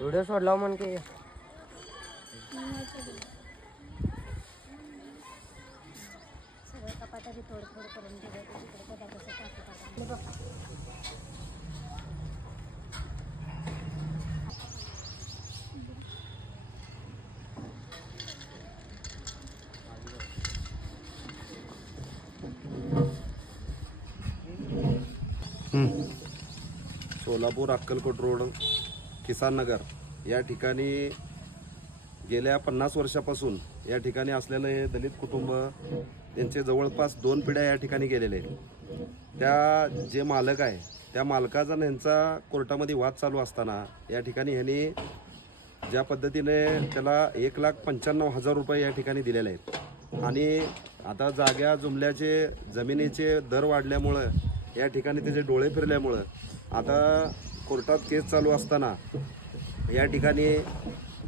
Video सोडला म्हण की सगळं कपाटाची तोडफोड करून दिलं तिकडे त्या कसं टाकू सोलापूर अक्कलकोट रोड किसान नगर या ठिकाणी गेल्या 50 वर्षापासून या ठिकाणी असलेलं हे दलित कुटुंब त्यांचे जवळपास 2 पिढ्या या ठिकाणी गेलेले आहेत. त्या जे मालक आहे त्या मालकाचा यांचा कोर्टामध्ये वाद चालू असताना या ठिकाणी ह्यांनी ज्या पद्धतीने त्याला 1,95,000 रुपये या ठिकाणी दिलेले आहेत आणि आता जाग्या जुमल्याचे जमिनीचे दर वाढल्यामुळं या ठिकाणी त्याचे डोळे फिरल्यामुळं आता कोर्टात केस चालू असताना या ठिकाणी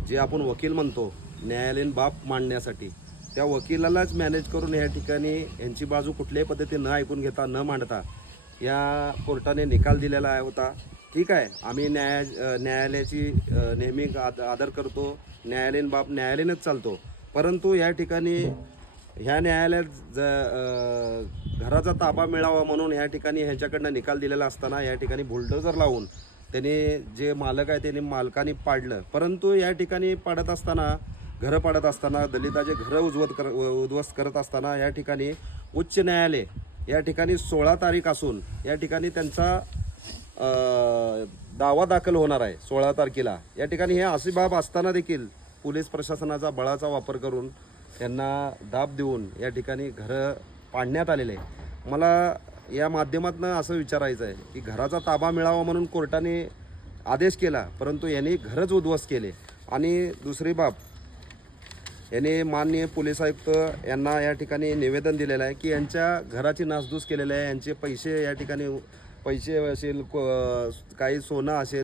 जे आपण वकील म्हणतो न्यायालयीन बाब मांडण्यासाठी त्या वकिलालाच मॅनेज करून या ठिकाणी यांची बाजू कुठल्याही पद्धतीने न ऐकून घेता न मांडता या कोर्टाने निकाल दिलेला होता. ठीक आहे, आम्ही न्यायालयाची नेहमी आदर करतो, न्यायालयीन बाब न्यायालयानेच चालतो, परंतु या ठिकाणी ह्या न्यायालयात घराचा ताबा मिळावा म्हणून या ठिकाणी ह्यांच्याकडनं निकाल दिलेला असताना या ठिकाणी बुलडोझर लावून त्यांनी जे मालक आहे त्यांनी मालकाने पाडलं. परंतु या ठिकाणी पाडत असताना घरं पाडत असताना दलिताचे घरं उद्ध्वस्त करत असताना या ठिकाणी उच्च न्यायालय या ठिकाणी 16 तारीख असून या ठिकाणी त्यांचा दावा दाखल होणार आहे 16 तारखेला. या ठिकाणी हे अशी बाब असताना देखील पोलीस प्रशासनाचा बळाचा वापर करून त्यांना दाब देऊन या ठिकाणी घरं पाडण्यात आलेले आहे. मला या माध्यमातून असं विचारायचं आहे की घराचा ताबा मिळावा म्हणून कोर्टाने आदेश केला, परंतु यांनी घरच उद्ध्वस्त केले. आणि दुसरी बाब, यांनी माननीय पोलीस आयुक्त यांना या ठिकाणी निवेदन दिलेलं आहे की यांच्या घराची नासधूस केलेली आहे, यांचे पैसे या ठिकाणी पैसे असेल काही सोनं असेल